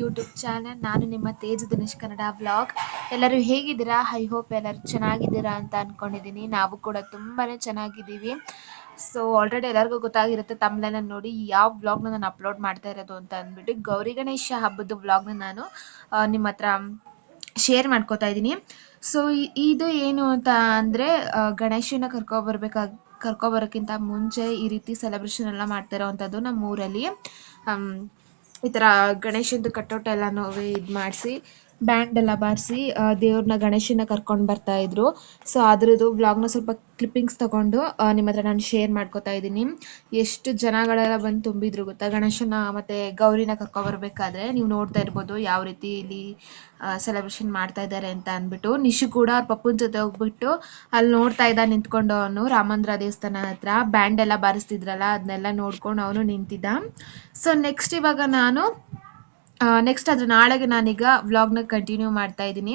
YouTube channel ನಾನು ನಿಮ್ಮ Tej Dinesh Kannada vlog ಎಲ್ಲರೂ ಹೇಗಿದ್ದೀರಾ? ಐ ಹೋಪ್ ಎಲ್ಲರೂ ಚೆನ್ನಾಗಿದ್ದೀರಾ ಅಂತ ಅಂದ್ಕೊಂಡಿದ್ದೀನಿ ನಾವು ಕೂಡ ತುಂಬಾ ಚೆನ್ನಾಗಿದ್ದೀವಿ. ಸೊ ಆಲ್ರೆಡಿ ಎಲ್ಲರಿಗೂ ಗೊತ್ತಾಗಿರುತ್ತೆ ತಮ್ಮನ್ನ ನೋಡಿ ಯಾವ ವ್ಲಾಗ್ನ ನಾನು ಅಪ್ಲೋಡ್ ಮಾಡ್ತಾ ಇರೋದು ಅಂತ ಅಂದ್ಬಿಟ್ಟು ಗೌರಿ ಗಣೇಶ ಹಬ್ಬದ ವ್ಲಾಗ್ನ ನಾನು ನಿಮ್ಮ ಹತ್ರ ಶೇರ್ ಮಾಡ್ಕೋತಾ ಇದ್ದೀನಿ. ಸೊ ಇದು ಏನು ಅಂತ ಅಂದರೆ ಗಣೇಶನ ಕರ್ಕೊಬರ್ಬೇಕಾಗಿ ಕರ್ಕೊಬರೋಕ್ಕಿಂತ ಮುಂಚೆ ಈ ರೀತಿ ಸೆಲೆಬ್ರೇಷನ್ ಎಲ್ಲ ಮಾಡ್ತಾ ಇರೋವಂಥದ್ದು ನಮ್ಮ ಊರಲ್ಲಿ ಈ ಥರ ಗಣೇಶಂದು ಕಟ್ಟೋಟ ಎಲ್ಲನೂ ಇದು ಮಾಡಿಸಿ ಬ್ಯಾಂಡ್ ಎಲ್ಲ ಬಾರಿಸಿ ದೇವ್ರನ್ನ ಗಣೇಶನ ಕರ್ಕೊಂಡು ಬರ್ತಾ ಇದ್ರು. ಸೊ ಅದ್ರದ್ದು ವ್ಲಾಗ್ನ ಸ್ವಲ್ಪ ಕ್ಲಿಪ್ಪಿಂಗ್ಸ್ ತಗೊಂಡು ನಿಮ್ಮ ಹತ್ರ ನಾನು ಶೇರ್ ಮಾಡ್ಕೋತಾ ಇದ್ದೀನಿ. ಎಷ್ಟು ಜನಗಳೆಲ್ಲ ಬಂದು ತುಂಬಿದ್ರು ಗೊತ್ತಾ? ಗಣೇಶನ ಮತ್ತು ಗೌರಿನ ಕರ್ಕೊಬರ್ಬೇಕಾದ್ರೆ ನೀವು ನೋಡ್ತಾ ಇರ್ಬೋದು ಯಾವ ರೀತಿ ಇಲ್ಲಿ ಸೆಲೆಬ್ರೇಷನ್ ಮಾಡ್ತಾ ಇದ್ದಾರೆ ಅಂತ ಅಂದ್ಬಿಟ್ಟು. ನಿಶು ಕೂಡ ಅವ್ರ ಪಪ್ಪನ ಜೊತೆ ಹೋಗ್ಬಿಟ್ಟು ಅಲ್ಲಿ ನೋಡ್ತಾ ಇದ್ದ ನಿಂತ್ಕೊಂಡು ಅವನು, ರಾಮಂದ್ರ ದೇವಸ್ಥಾನ ಹತ್ರ. ಬ್ಯಾಂಡ್ ಎಲ್ಲ ಬಾರಿಸ್ತಿದ್ರಲ್ಲ ಅದನ್ನೆಲ್ಲ ನೋಡ್ಕೊಂಡು ಅವನು ನಿಂತಿದ್ದ. ಸೊ ನೆಕ್ಸ್ಟ್ ಇವಾಗ ನಾನು ನೆಕ್ಸ್ಟ್ ಅದ್ರ ನಾಳೆಗೆ ನಾನೀಗ ವ್ಲಾಗ್ನ ಕಂಟಿನ್ಯೂ ಮಾಡ್ತಾ ಇದ್ದೀನಿ.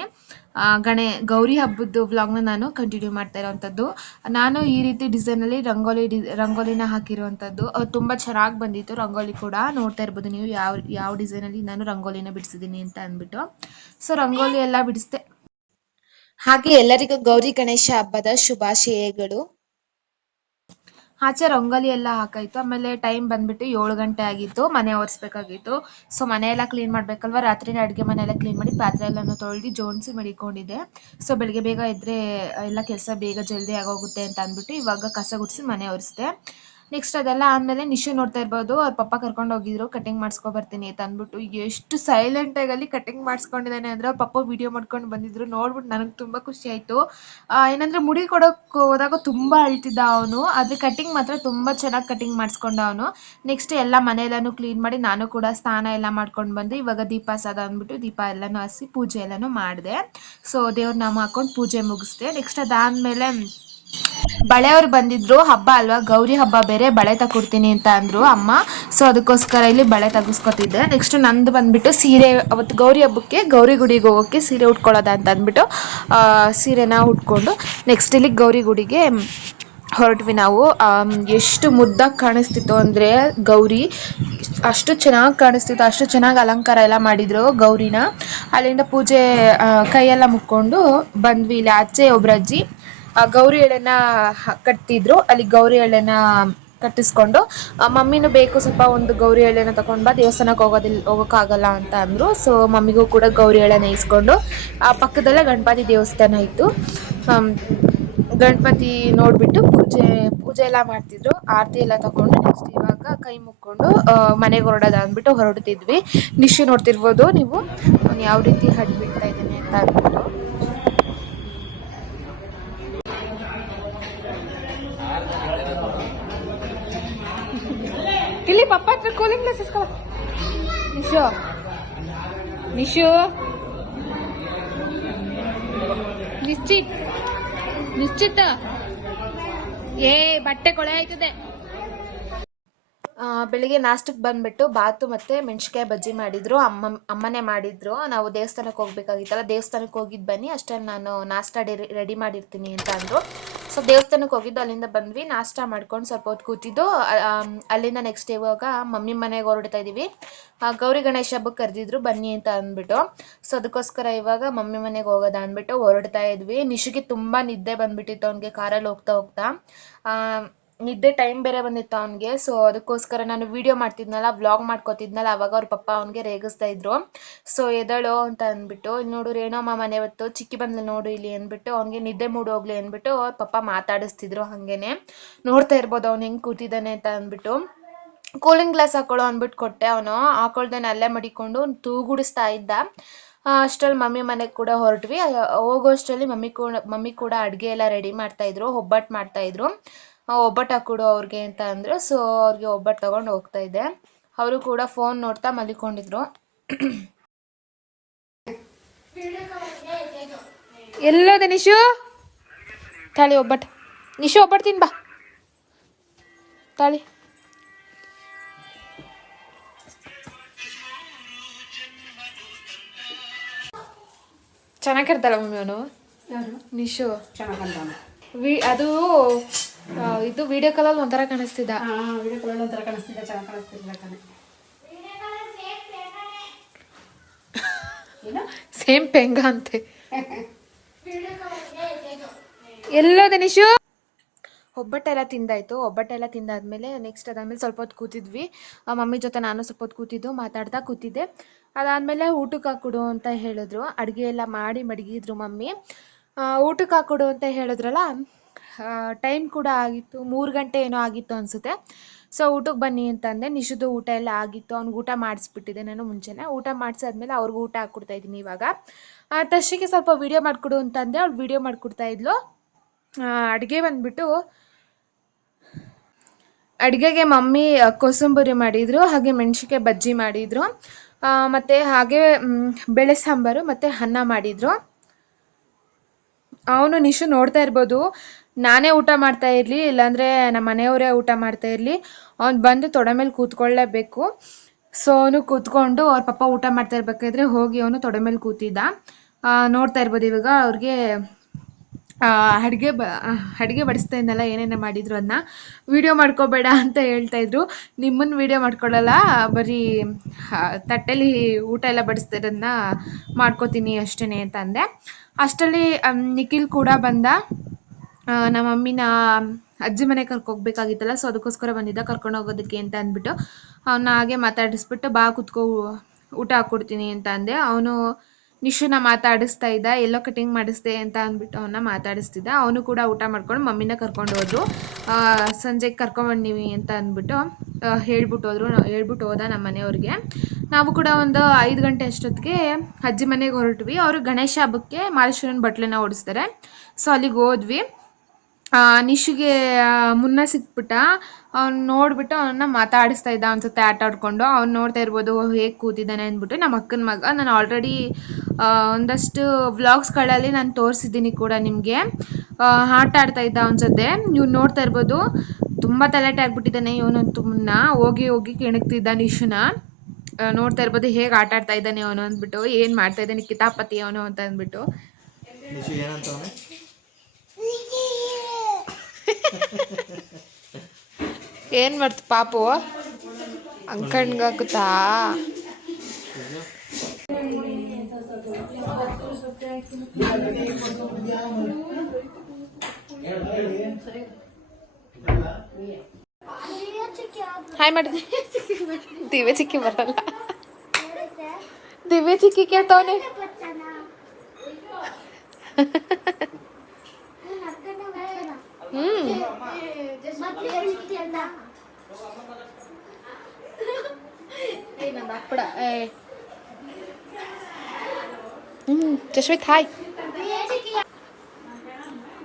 ಗಣೆ, ಗೌರಿ ಹಬ್ಬದ್ದು ವ್ಲಾಗ್ನ ನಾನು ಕಂಟಿನ್ಯೂ ಮಾಡ್ತಾ ಇರೋವಂಥದ್ದು ನಾನು ಈ ರೀತಿ ಡಿಸೈನಲ್ಲಿ ರಂಗೋಲಿ ಡಿ, ರಂಗೋಲಿನ ಹಾಕಿರುವಂಥದ್ದು. ತುಂಬ ಚೆನ್ನಾಗಿ ಬಂದಿತ್ತು ರಂಗೋಲಿ ಕೂಡ. ನೋಡ್ತಾ ಇರ್ಬೋದು ನೀವು ಯಾವ ಯಾವ ಡಿಸೈನಲ್ಲಿ ನಾನು ರಂಗೋಲಿನ ಬಿಡಿಸಿದ್ದೀನಿ ಅಂತ ಅಂದ್ಬಿಟ್ಟು. ಸೊ ರಂಗೋಲಿ ಎಲ್ಲ ಬಿಡಿಸ್ದೆ. ಹಾಗೆ ಎಲ್ಲರಿಗೂ ಗೌರಿ ಗಣೇಶ ಹಬ್ಬದ ಶುಭಾಶಯಗಳು. ಆಚೆ ರಂಗೋಲಿ ಎಲ್ಲ ಹಾಕಾಯ್ತು. ಆಮೇಲೆ ಟೈಮ್ ಬಂದ್ಬಿಟ್ಟು ಏಳು ಗಂಟೆ ಆಗಿತ್ತು. ಮನೆ ಒರೆಸ್ಬೇಕಾಗಿತ್ತು. ಸೊ ಮನೆಯೆಲ್ಲ ಕ್ಲೀನ್ ಮಾಡಬೇಕಲ್ವ? ರಾತ್ರಿನೇ ಅಡುಗೆ ಮನೆಯೆಲ್ಲ ಕ್ಲೀನ್ ಮಾಡಿ ಪಾತ್ರೆ ಎಲ್ಲನೂ ತೊಳೆದು ಜೋಡಿಸಿ ಮಡಿಕೊಂಡಿದ್ದೆ. ಸೊ ಬೆಳಿಗ್ಗೆ ಬೇಗ ಇದ್ದರೆ ಎಲ್ಲ ಕೆಲಸ ಬೇಗ ಜಲ್ದಿ ಆಗೋಗುತ್ತೆ ಅಂತ ಅಂದ್ಬಿಟ್ಟು ಇವಾಗ ಕಸ ಗುಡಿಸಿ ಮನೆ ಒರೆಸ್ದೆ. ನೆಕ್ಸ್ಟ್ ಅದೆಲ್ಲ ಆದಮೇಲೆ ನಿಶು ನೋಡ್ತಾ ಇರ್ಬೋದು. ಅವ್ರ ಪಪ್ಪ ಕರ್ಕೊಂಡು ಹೋಗಿದ್ರು ಕಟಿಂಗ್ ಮಾಡ್ಸ್ಕೊ ಬರ್ತೀನಿ ಅಂತ ಅಂದ್ಬಿಟ್ಟು ಎಷ್ಟು ಸೈಲೆಂಟಾಗಿ ಅಲ್ಲಿ ಕಟಿಂಗ್ ಮಾಡ್ಸ್ಕೊಂಡಿದ್ದಾನೆ ಅಂದರೆ ಅವ್ರ ಪಪ್ಪ ವಿಡಿಯೋ ಮಾಡ್ಕೊಂಡು ಬಂದಿದ್ರು. ನೋಡ್ಬಿಟ್ಟು ನನಗೆ ತುಂಬ ಖುಷಿ ಆಯಿತು. ಏನಂದರೆ ಮುಡಿ ಕೊಡೋಕೆ ಹೋದಾಗ ತುಂಬ ಅಳ್ತಿದ್ದ ಅವನು. ಆದರೆ ಕಟಿಂಗ್ ಮಾತ್ರ ತುಂಬ ಚೆನ್ನಾಗಿ ಕಟಿಂಗ್ ಮಾಡಿಸ್ಕೊಂಡ ಅವನು. ನೆಕ್ಸ್ಟ್ ಎಲ್ಲ ಮನೆಯೆಲ್ಲನೂ ಕ್ಲೀನ್ ಮಾಡಿ ನಾನು ಕೂಡ ಸ್ನಾನ ಎಲ್ಲ ಮಾಡ್ಕೊಂಡು ಬಂದು. ಇವಾಗ ದೀಪ ಸದ ಅಂದ್ಬಿಟ್ಟು ದೀಪ ಎಲ್ಲಾನು ಹಸಿ ಪೂಜೆ ಎಲ್ಲನೂ ಮಾಡಿದೆ. ಸೊ ದೇವ್ರ ನಾಮ ಹಾಕೊಂಡು ಪೂಜೆ ಮುಗಿಸ್ದೆ. ನೆಕ್ಸ್ಟ್ ಅದಾದಮೇಲೆ ಬಳೆಯವ್ರು ಬಂದಿದ್ರು, ಹಬ್ಬ ಅಲ್ವಾ? ಗೌರಿ ಹಬ್ಬ ಬೇರೆ, ಬಳೆ ತಗೊಡ್ತೀನಿ ಅಂತ ಅಂದ್ರು ಅಮ್ಮ. ಸೊ ಅದಕ್ಕೋಸ್ಕರ ಇಲ್ಲಿ ಬಳೆ ತಗಿಸ್ಕೊತಿದ್ದೆ. ನೆಕ್ಸ್ಟ್ ನಂದು ಬಂದ್ಬಿಟ್ಟು ಸೀರೆ, ಅವತ್ತು ಗೌರಿ ಹಬ್ಬಕ್ಕೆ, ಗೌರಿ ಗುಡಿಗೆ ಹೋಗೋಕ್ಕೆ ಸೀರೆ ಉಟ್ಕೊಳ್ಳೋದ ಅಂತ ಅಂದ್ಬಿಟ್ಟು ಸೀರೆನ ಉಟ್ಕೊಂಡು ನೆಕ್ಸ್ಟ್ ಇಲ್ಲಿ ಗೌರಿ ಗುಡಿಗೆ ಹೊರಟ್ವಿ ನಾವು. ಎಷ್ಟು ಮುದ್ದಾಗಿ ಕಾಣಿಸ್ತಿತ್ತು ಅಂದರೆ ಗೌರಿ, ಅಷ್ಟು ಚೆನ್ನಾಗಿ ಕಾಣಿಸ್ತಿತ್ತು, ಅಷ್ಟು ಚೆನ್ನಾಗಿ ಅಲಂಕಾರ ಎಲ್ಲ ಮಾಡಿದ್ರು ಗೌರಿನ. ಅಲ್ಲಿಂದ ಪೂಜೆ ಕೈಯೆಲ್ಲ ಮುಕ್ಕೊಂಡು ಬಂದ್ವಿ. ಇಲ್ಲಿ ಆಚೆ ಒಬ್ರು ಅಜ್ಜಿ ಆ ಗೌರಿ ಎಳೆನ ಕಟ್ತಿದ್ರು. ಅಲ್ಲಿ ಗೌರಿ ಎಳೆನ ಕಟ್ಟಿಸ್ಕೊಂಡು ಮಮ್ಮಿನೂ ಬೇಕು ಸ್ವಲ್ಪ ಒಂದು ಗೌರಿ ಎಳೆನ ತಗೊಂಡ್ ಬಾ ದೇವಸ್ಥಾನಕ್ಕೆ ಹೋಗೋದಿಲ್ಲ ಹೋಗೋಕ್ಕಾಗಲ್ಲ ಅಂತ ಅಂದರು. ಸೊ ಮಮ್ಮಿಗೂ ಕೂಡ ಗೌರಿ ಎಳೆನ ಇಸ್ಕೊಂಡು, ಆ ಪಕ್ಕದಲ್ಲೇ ಗಣಪತಿ ದೇವಸ್ಥಾನ ಇತ್ತು. ಗಣಪತಿ ನೋಡ್ಬಿಟ್ಟು ಪೂಜೆ ಪೂಜೆ ಎಲ್ಲ ಮಾಡ್ತಿದ್ರು. ಆರತಿ ಎಲ್ಲ ತಗೊಂಡು ನೆಕ್ಸ್ಟ್ ಇವಾಗ ಕೈ ಮುಕ್ಕೊಂಡು ಮನೆಗೆ ಹೊರಡೋದ ಅಂದ್ಬಿಟ್ಟು ಹೊರಡ್ತಿದ್ವಿ. ನಿಶ್ಚಿ ನೋಡ್ತಿರ್ಬೋದು ನೀವು? ಯಾವ ರೀತಿ ಹಣ್ಣು ಬಿಡ್ತಾ ಇದ್ದಾನೆ ಅಂತ ಅಂದ್ಬಿಟ್ಟು. ಇಲ್ಲಿ ಪಪ್ಪ ಹತ್ರ ಕೂಲಿಂಗ್ ಗ್ಲಾಸ್ ಇಸ್ಕೊಳ ನಿಶು ನಿಶು ನಿಶ್ಚಿತ್. ನಿಶ್ಚಿತ. ಏ, ಬಟ್ಟೆ ಕೊಳೆ ಆಯ್ತದೆ. ಬೆಳಿಗ್ಗೆ ನಾಷ್ಟಕ್ಕೆ ಬಂದ್ಬಿಟ್ಟು ಬಾತು ಮತ್ತೆ ಮೆಣಸಿಕಾಯಿ ಬಜ್ಜಿ ಮಾಡಿದ್ರು. ಅಮ್ಮ, ಅಮ್ಮನೇ ಮಾಡಿದ್ರು. ನಾವು ದೇವಸ್ಥಾನಕ್ಕೆ ಹೋಗ್ಬೇಕಾಗಿತ್ತಲ್ಲ ದೇವಸ್ಥಾನಕ್ಕೆ ಹೋಗಿದ್ದು ಬನ್ನಿ. ಅಷ್ಟೇ ನಾನು ನಾಷ್ಟ ರೆಡಿ ಮಾಡಿರ್ತೀನಿ ಅಂತ ಅಂದರು. ಸೊ ದೇವಸ್ಥಾನಕ್ಕೆ ಹೋಗಿದ್ದು, ಅಲ್ಲಿಂದ ಬಂದ್ವಿ. ನಾಷ್ಟ ಮಾಡ್ಕೊಂಡು ಸ್ವಲ್ಪ ಹೊತ್ತು ಕೂತಿದ್ದು. ಅಲ್ಲಿಂದ ನೆಕ್ಸ್ಟ್ ಇವಾಗ ಮಮ್ಮಿ ಮನೆಗೆ ಹೊರಡ್ತಾ ಇದೀವಿ. ಗೌರಿ ಗಣೇಶ ಹಬ್ಬಕ್ಕೆ ಕರೆದಿದ್ರು, ಬನ್ನಿ ಅಂತ ಅಂದ್ಬಿಟ್ಟು. ಸೊ ಅದಕ್ಕೋಸ್ಕರ ಇವಾಗ ಮಮ್ಮಿ ಮನೆಗೆ ಹೋಗೋದ ಅಂದ್ಬಿಟ್ಟು ಹೊರಡ್ತಾ ಇದ್ವಿ. ನಿಶುಗೆ ತುಂಬ ನಿದ್ದೆ ಬಂದ್ಬಿಟ್ಟಿತ್ತು. ಅವ್ನಿಗೆ ಕಾರಲ್ಲಿ ಹೋಗ್ತಾ ಹೋಗ್ತಾ. ನಿದ್ದೆ ಟೈಮ್ ಬೇರೆ ಬಂದಿತ್ತು ಅವನಿಗೆ. ಸೊ ಅದಕ್ಕೋಸ್ಕರ ನಾನು ವಿಡಿಯೋ ಮಾಡ್ತಿದ್ನಲ್ಲ ವ್ಲಾಗ್ ಮಾಡ್ಕೋತಿದ್ನಲ್ಲ ಅವಾಗ ಅವ್ರ ಪಪ್ಪ ಅವನಿಗೆ ರೇಗಿಸ್ತಾ ಇದ್ರು. ಸೊ ಎದಳು ಅಂತ ಅಂದ್ಬಿಟ್ಟು ಇಲ್ಲಿ ನೋಡು ರೇಣಮ್ಮ ಮನೆ ಹೊತ್ತು ಚಿಕ್ಕಿ ಬಂದ್ಲು ನೋಡು ಇಲ್ಲಿ ಅಂದ್ಬಿಟ್ಟು ಅವ್ನಿಗೆ ನಿದ್ದೆ ಮೂಡ್ ಹೋಗ್ಲಿ ಅಂದ್ಬಿಟ್ಟು ಅವ್ರ ಪಪ್ಪ ಮಾತಾಡಿಸ್ತಿದ್ರು ಹಾಗೇನೆ. ನೋಡ್ತಾ ಇರ್ಬೋದು ಅವ್ನು ಹೆಂಗೆ ಕೂತಿದ್ದಾನೆ ಅಂತ ಅಂದ್ಬಿಟ್ಟು. ಕೂಲಿಂಗ್ ಗ್ಲಾಸ್ ಹಾಕೊಳ್ಳೋ ಅಂದ್ಬಿಟ್ಟು ಕೊಟ್ಟೆ ಅವನು. ಹಾಕೊಳ್ದೇನೆ ಅಲ್ಲೇ ಮಡಿಕೊಂಡು ತೂಗುಡಿಸ್ತಾ ಇದ್ದ. ಅಷ್ಟರಲ್ಲಿ ಮಮ್ಮಿ ಮನೆಗೆ ಕೂಡ ಹೊರಟ್ವಿ. ಹೋಗೋ ಅಷ್ಟರಲ್ಲಿ ಮಮ್ಮಿ ಕೂಡ ಮಮ್ಮಿ ಕೂಡ ಅಡುಗೆ ಎಲ್ಲ ರೆಡಿ ಮಾಡ್ತಾ ಇದ್ರು ಒಬ್ಬಟ್ಟು ಮಾಡ್ತಾ ಇದ್ರು. ಆ, ಒಬ್ಬಟ್ಟು ಹಾಕೊಡು ಅವ್ರಿಗೆ ಅಂತ ಅಂದರು ಸೊ ಅವ್ರಿಗೆ ಒಬ್ಬಟ್ಟು ತೊಗೊಂಡು ಹೋಗ್ತಾ ಇದ್ದೆ. ಅವರು ಕೂಡ ಫೋನ್ ನೋಡ್ತಾ ಮಲಿಕೊಂಡಿದ್ರು. ಎಲ್ಲೋದೆ ನಿಶು? ತಾಳಿ ಒಬ್ಬಟ್ಟು ನಿಶು ಒಬ್ಬಟ್ಟು ತಿನ್ ಬಾ. ತಾಳಿ. ಚೆನ್ನಾಗಿರ್ತಾಳ ಮಮ್ಮಿ ಅವನು? ನಿಶು. ಚೆನ್ನಾಗಿ ವಿ ಅದು ಇದು ವಿಡಿಯೋ ಕಾಲಲ್ಲಿ ಒಂಥರ ಕಾಣಿಸ್ತಿದ್ದ ವಿಡಿಯೋ ಒಂಥರ ಕಾಣಿಸ್ತಿದ್ದೆ ಚೆನ್ನಾಗಿ ಸೇಮ್ ಪೆಂಗ ಅಂತೆ. ಎಲ್ಲೋ ದಿನಿಶು? ಒಬ್ಬಟ್ಟೆಲ್ಲ ತಿಂದಾಯ್ತು. ಒಬ್ಬಟ್ಟೆಲ್ಲ ತಿಂದಾದ್ಮೇಲೆ ನೆಕ್ಸ್ಟ್ ಅದಾದ್ಮೇಲೆ ಸ್ವಲ್ಪ ಹೊತ್ತು ಕೂತಿದ್ವಿ. ಆ ಮಮ್ಮಿ ಜೊತೆ ನಾನು ಸ್ವಲ್ಪ ಹೊತ್ತು ಕೂತಿದ್ದು ಮಾತಾಡ್ತಾ ಕೂತಿದ್ದೆ. ಅದಾದ್ಮೇಲೆ ಊಟಕ್ಕೆ ಹಾಕೊಡು ಅಂತ ಹೇಳಿದ್ರು. ಅಡುಗೆ ಎಲ್ಲ ಮಾಡಿ ಮಡಗಿದ್ರು ಮಮ್ಮಿ. ಊಟಕ್ಕೆ ಹಾಕೊಡು ಅಂತ ಹೇಳಿದ್ರಲ್ಲ ಟೈಮ್ ಕೂಡ ಆಗಿತ್ತು, ಮೂರು ಗಂಟೆ ಏನೋ ಆಗಿತ್ತು ಅನಿಸುತ್ತೆ. ಸೊ ಊಟಕ್ಕೆ ಬನ್ನಿ ಅಂತಂದೆ ನಿಶುದು ಊಟ ಎಲ್ಲ ಆಗಿತ್ತು, ಅವ್ನಿಗೆ ಊಟ ಮಾಡಿಸ್ಬಿಟ್ಟಿದ್ದೆ ನಾನು ಮುಂಚೆನೆ. ಊಟ ಮಾಡಿಸಾದ್ಮೇಲೆ ಅವ್ರಿಗೂ ಊಟ ಹಾಕ್ಕೊಡ್ತಾ ಇದ್ದೀನಿ ಇವಾಗ. ತಶಿಗೆ ಸ್ವಲ್ಪ ವಿಡಿಯೋ ಮಾಡಿಕೊಡು ಅಂತಂದೆ, ಅವ್ಳು ವಿಡಿಯೋ ಮಾಡಿಕೊಡ್ತಾ ಇದ್ಲು. ಅಡುಗೆ ಬಂದ್ಬಿಟ್ಟು, ಅಡುಗೆಗೆ ಮಮ್ಮಿ ಕೋಸಂಬರಿ ಮಾಡಿದ್ರು, ಹಾಗೆ ಮೆಣಸಿಕಾಯಿ ಬಜ್ಜಿ ಮಾಡಿದ್ರು. ಮತ್ತೆ ಹಾಗೆ ಬೇಳೆ ಸಾಂಬಾರು ಮತ್ತೆ ಅನ್ನ ಮಾಡಿದ್ರು. ಅವನು ನಿಶು ನೋಡ್ತಾ ಇರ್ಬೋದು. ನಾನೇ ಊಟ ಮಾಡ್ತಾ ಇರಲಿ, ಇಲ್ಲಾಂದರೆ ನಮ್ಮ ಮನೆಯವರೇ ಊಟ ಮಾಡ್ತಾ ಇರಲಿ. ಅವ್ನು ಬಂದು ತೊಡೆ ಮೇಲೆ ಕೂತ್ಕೊಳ್ಳೇಬೇಕು. ಸೊ ಅವನು ಕೂತ್ಕೊಂಡು ಅವ್ರ ಪಪ್ಪ ಊಟ ಮಾಡ್ತಾ ಇರ್ಬೇಕಾದ್ರೆ ಹೋಗಿ ಅವನು ತೊಡೆ ಮೇಲೆ ಕೂತಿದ್ದ. ನೋಡ್ತಾ ಇರ್ಬೋದು ಇವಾಗ ಅವ್ರಿಗೆ ಅಡುಗೆ ಬ ಅಡುಗೆ ಬಡಿಸ್ತಾ ಇದ್ನಲ್ಲ, ಏನೇನೋ ಮಾಡಿದ್ರು ಅದನ್ನ ವಿಡಿಯೋ ಮಾಡ್ಕೋಬೇಡ ಅಂತ ಹೇಳ್ತಾ ಇದ್ರು. ನಿಮ್ಮನ್ನು ವಿಡಿಯೋ ಮಾಡ್ಕೊಳ್ಳಲ್ಲ ಬರೀ ತಟ್ಟೆಲಿ ಊಟ ಎಲ್ಲ ಬಡಿಸ್ತಿರೋದನ್ನ ಮಾಡ್ಕೋತೀನಿ ಅಷ್ಟೇ ಅಂತ ಅಷ್ಟರಲ್ಲಿ ನಿಖಿಲ್ ಕೂಡ ಬಂದ. ನಮ್ಮ ಮಮ್ಮಿನ ಅಜ್ಜಿ ಮನೆ ಕರ್ಕೋಗ್ಬೇಕಾಗಿತ್ತಲ್ಲ ಸೊ ಅದಕ್ಕೋಸ್ಕರ ಬಂದಿದ್ದ, ಕರ್ಕೊಂಡು ಹೋಗೋದಕ್ಕೆ ಅಂತ ಅಂದ್ಬಿಟ್ಟು ಅವನ್ನ ಹಾಗೆ ಮಾತಾಡಿಸ್ಬಿಟ್ಟು, ಬಾ ಕುತ್ಕೋ, ಊಟ ಹಾಕ್ಕೊಡ್ತೀನಿ ಅಂತ ಅಂದೆ. ಅವನು ನಿಶುನ ಮಾತಾಡಿಸ್ತಾ ಇದ್ದ, ಎಲ್ಲೋ ಕಟಿಂಗ್ ಮಾಡಿಸ್ದೆ ಅಂತ ಅಂದ್ಬಿಟ್ಟು ಅವನ್ನ ಮಾತಾಡಿಸ್ತಿದ್ದ. ಅವನು ಕೂಡ ಊಟ ಮಾಡ್ಕೊಂಡು ಮಮ್ಮಿನ ಕರ್ಕೊಂಡು ಹೋದ್ರು. ಸಂಜೆಗೆ ಕರ್ಕೊಂಬಂದಿವಿ ಅಂತ ಅಂದ್ಬಿಟ್ಟು ಹೇಳ್ಬಿಟ್ಟು ಹೋದ್ರು, ಹೇಳ್ಬಿಟ್ಟು ಹೋದ ನಮ್ಮ ಮನೆಯವ್ರಿಗೆ. ನಾವು ಕೂಡ ಒಂದು ಐದು ಗಂಟೆ ಅಷ್ಟೊತ್ತಿಗೆ ಅಜ್ಜಿ ಮನೆಗೆ ಹೊರಟ್ವಿ. ಅವರು ಗಣೇಶ ಹಬ್ಬಕ್ಕೆ ಮಾಲೇಶ್ವರನ ಬಟ್ಲನ್ನ ಓಡಿಸ್ತಾರೆ. ಸೊ ಅಲ್ಲಿಗೆ ಹೋದ್ವಿ. ನಿಶಿಗೆ ಮುನ್ನ ಸಿಕ್ಬಿಟ್ಟ. ಅವ್ನು ನೋಡ್ಬಿಟ್ಟು ಅವನ್ನ ಮಾತಾಡಿಸ್ತಾ ಇದ್ದ ಅನ್ಸುತ್ತೆ ಆಟ ಆಡ್ಕೊಂಡು. ಅವ್ನು ನೋಡ್ತಾ ಇರ್ಬೋದು ಹೇಗೆ ಕೂತಿದ್ದಾನೆ ಅಂದ್ಬಿಟ್ಟು ನಮ್ಮ ಅಕ್ಕನ ಮಗ. ನಾನು ಆಲ್ರೆಡಿ ಒಂದಷ್ಟು ವ್ಲಾಗ್ಸ್ಗಳಲ್ಲಿ ನಾನು ತೋರಿಸಿದ್ದೀನಿ ಕೂಡ ನಿಮಗೆ. ಆಟ ಆಡ್ತಾ ಇದ್ದ ಅನ್ಸುತ್ತೆ. ಇವ್ನು ನೀವು ನೋಡ್ತಾ ಇರ್ಬೋದು ತುಂಬ ತಲೆಟೆ ಆಗ್ಬಿಟ್ಟಿದ್ದಾನೆ ಇವನು ತುಂಬ ಹೋಗಿ ಹೋಗಿ ಕೆಣಕ್ತಿದ್ದ ನಿಶುನ. ನೋಡ್ತಾ ಇರ್ಬೋದು ಹೇಗೆ ಆಟ ಆಡ್ತಾ ಇದ್ದಾನೆ ಅವನು ಅಂದ್ಬಿಟ್ಟು ಏನು ಮಾಡ್ತಾ ಇದ್ದಾನೆ ಕಿತಾಪತಿ ಅವನು ಅಂತ ಅಂದ್ಬಿಟ್ಟು. ಏನ್ ಮಾಡ್ತು ಪಾಪು? ಅಂಕಣ್ಗಾಕುತ್ತಾ ಹಾಯ್ ಮಾಡಿದೆ ದಿವ್ಯ ಚಿಕ್ಕಿ ಬರಲ್ಲ. ದಿವ್ಯ ಚಿಕ್ಕಿ ಕೇಳ್ತವನೆ ಹ್ಮ್. ಹಪ್ಪಳ ಹ್ಮ್ ಜಶ್ವಿತ್ ಹಾಯ್.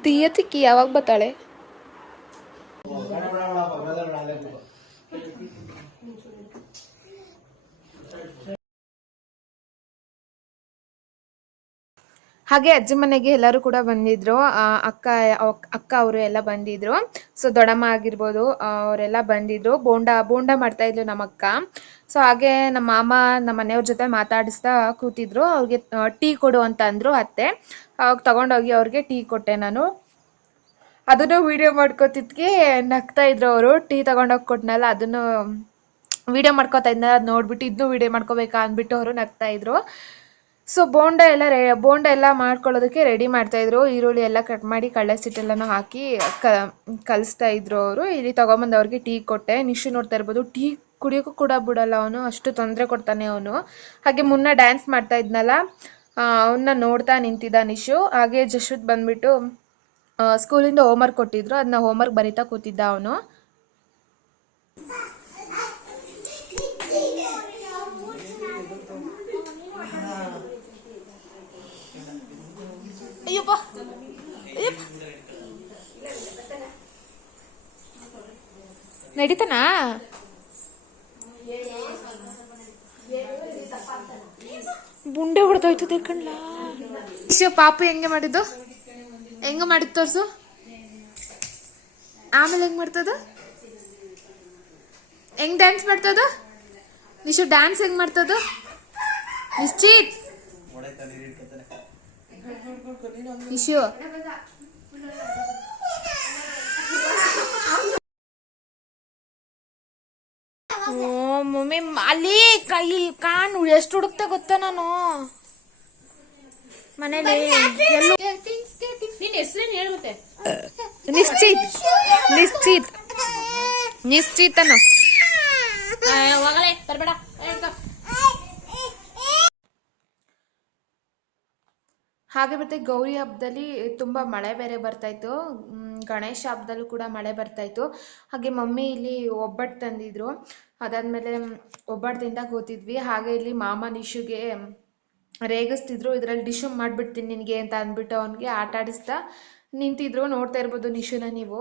ದಿಯ ಚಿಕ್ಕಿ ಯಾವಾಗ ಬರ್ತಾಳೆ? ಹಾಗೆ ಅಜ್ಜಿ ಮನೆಗೆ ಎಲ್ಲರೂ ಕೂಡ ಬಂದಿದ್ರು. ಅಕ್ಕ ಅಕ್ಕ ಅವರು ಎಲ್ಲ ಬಂದಿದ್ರು. ಸೊ ದೊಡಮ್ಮ ಆಗಿರ್ಬೋದು ಅವರೆಲ್ಲ ಬಂದಿದ್ರು. ಬೋಂಡ ಬೋಂಡ ಮಾಡ್ತಾ ಇದ್ರು ನಮ್ಮ ಅಕ್ಕ. ಸೊ ಹಾಗೆ ನಮ್ಮ ಮಾಮ ನಮ್ಮ ಮನೆಯವ್ರ ಜೊತೆ ಮಾತಾಡಿಸ್ತಾ ಕೂತಿದ್ರು. ಅವ್ರಿಗೆ ಟೀ ಕೊಡು ಅಂತ ಅಂದ್ರು ಅತ್ತೆ. ಅವಾಗ ತಗೊಂಡೋಗಿ ಅವ್ರಿಗೆ ಟೀ ಕೊಟ್ಟೆ ನಾನು. ಅದನ್ನು ವಿಡಿಯೋ ಮಾಡ್ಕೋತಿದ್ಗೆ ನಗ್ತಾ ಇದ್ರು ಅವರು. ಟೀ ತಗೊಂಡೋಗಿ ಕೊಟ್ನಲ್ಲ, ಅದನ್ನು ವಿಡಿಯೋ ಮಾಡ್ಕೋತಾ ಇದ್ನ ಅದ್ ನೋಡ್ಬಿಟ್ಟು ಇದನ್ನು ವಿಡಿಯೋ ಮಾಡ್ಕೋಬೇಕಾ ಅಂದ್ಬಿಟ್ಟು ಅವರು ನಗ್ತಾ ಇದ್ರು. ಸೊ ಬೋಂಡ ಎಲ್ಲ ಬೋಂಡ ಎಲ್ಲ ಮಾಡ್ಕೊಳ್ಳೋದಕ್ಕೆ ರೆಡಿ ಮಾಡ್ತಾ ಇದ್ರು. ಈರುಳ್ಳಿ ಎಲ್ಲ ಕಟ್ ಮಾಡಿ ಕಳ್ಳೆಸಿಟ್ಟೆಲ್ಲನೂ ಹಾಕಿ ಕ, ಕಲಿಸ್ತಾ ಇದ್ರು ಅವರು. ಇಲ್ಲಿ ತಗೊಂಬಂದು ಅವ್ರಿಗೆ ಟೀ ಕೊಟ್ಟೆ. ನಿಶು ನೋಡ್ತಾ ಇರ್ಬೋದು, ಟೀ ಕುಡಿಯೋಕ್ಕೂ ಕೂಡ ಬಿಡಲ್ಲ ಅವನು. ಅಷ್ಟು ತೊಂದರೆ ಕೊಡ್ತಾನೆ ಅವನು. ಹಾಗೆ ಮುನ್ನ ಡ್ಯಾನ್ಸ್ ಮಾಡ್ತಾ ಇದ್ನಲ್ಲ ಅವನ್ನ ನೋಡ್ತಾ ನಿಂತಿದ್ದ ನಿಶು. ಹಾಗೆ ಜಶ್ವತ್ ಬಂದ್ಬಿಟ್ಟು ಸ್ಕೂಲಿಂದ ಹೋಮ್ವರ್ಕ್ ಕೊಟ್ಟಿದ್ರು. ಅದನ್ನ ಹೋಮ್ವರ್ಕ್ ಬರಿತಾ ಕೂತಿದ್ದ ಅವನು. ಅಯ್ಯಪ್ಪ ಅಯ್ಯಪ್ಪ. ಬುಂಡೆ ಹೊಡೆದೋಯ್ತು ಕಣ್ಲ ಪಾಪು ಹೆಂಗೆ ಮಾಡಿದ್ದು? ಹೆಂಗ ಮಾಡಿದ್ ತೋರ್ಸು? ಆಮೇಲೆ ಹೆಂಗ್ ಮಾಡ್ತದ? ಹೆಂಗ್ ಡ್ಯಾನ್ಸ್ ಮಾಡ್ತದ? ನಿಶು ಡ್ಯಾನ್ಸ್ ಹೆಂಗ್ ಮಾಡ್ತದ? ನಿಶ್ಚಿತ್. ನಿಶು ಓ ಮಮ್ಮಿ ಅಲ್ಲಿ ಕೈ ಕಾಣು ಎಷ್ಟು ಹುಡುಕ್ತೆ ಗೊತ್ತಾ ನಾನು? ಮನೇಲಿ ಎಲ್ಲೂ ನಿನ್ ಹೆಸರೇನು ಹೇಳು ಮತ್ತೆ? ನಿಶ್ಚಿತ್. ನಿಶ್ಚಿತ್. ನಿಶ್ಚಿತನು. ಹೋಗಲೇ ತರ್ಬೇಡ ಹಾಗೆ ಮತ್ತೆ ಗೌರಿ ಹಬ್ಬದಲ್ಲಿ ತುಂಬ ಮಳೆ ಬೇರೆ ಬರ್ತಾ ಇತ್ತು. ಗಣೇಶ ಹಬ್ಬದಲ್ಲೂ ಕೂಡ ಮಳೆ ಬರ್ತಾಯಿತ್ತು ಹಾಗೆ ಮಮ್ಮಿ ಇಲ್ಲಿ ಒಬ್ಬಟ್ಟು ತಂದಿದ್ರು. ಅದಾದಮೇಲೆ ಒಬ್ಬಟ್ಟು ತಿಂದ ಕೂತಿದ್ವಿ ಹಾಗೆ ಇಲ್ಲಿ ಮಾಮ ನಿಶುಗೆ ರೇಗಿಸ್ತಿದ್ರು. ಇದರಲ್ಲಿ ಡಿಶು ಮಾಡಿಬಿಡ್ತೀನಿ ನಿನಗೆ ಅಂತ ಅಂದ್ಬಿಟ್ಟು ಅವನಿಗೆ ಆಟ ಆಡಿಸ್ತಾ ನಿಂತಿದ್ರು. ನೋಡ್ತಾ ಇರ್ಬೋದು ನಿಶುನ ನೀವು.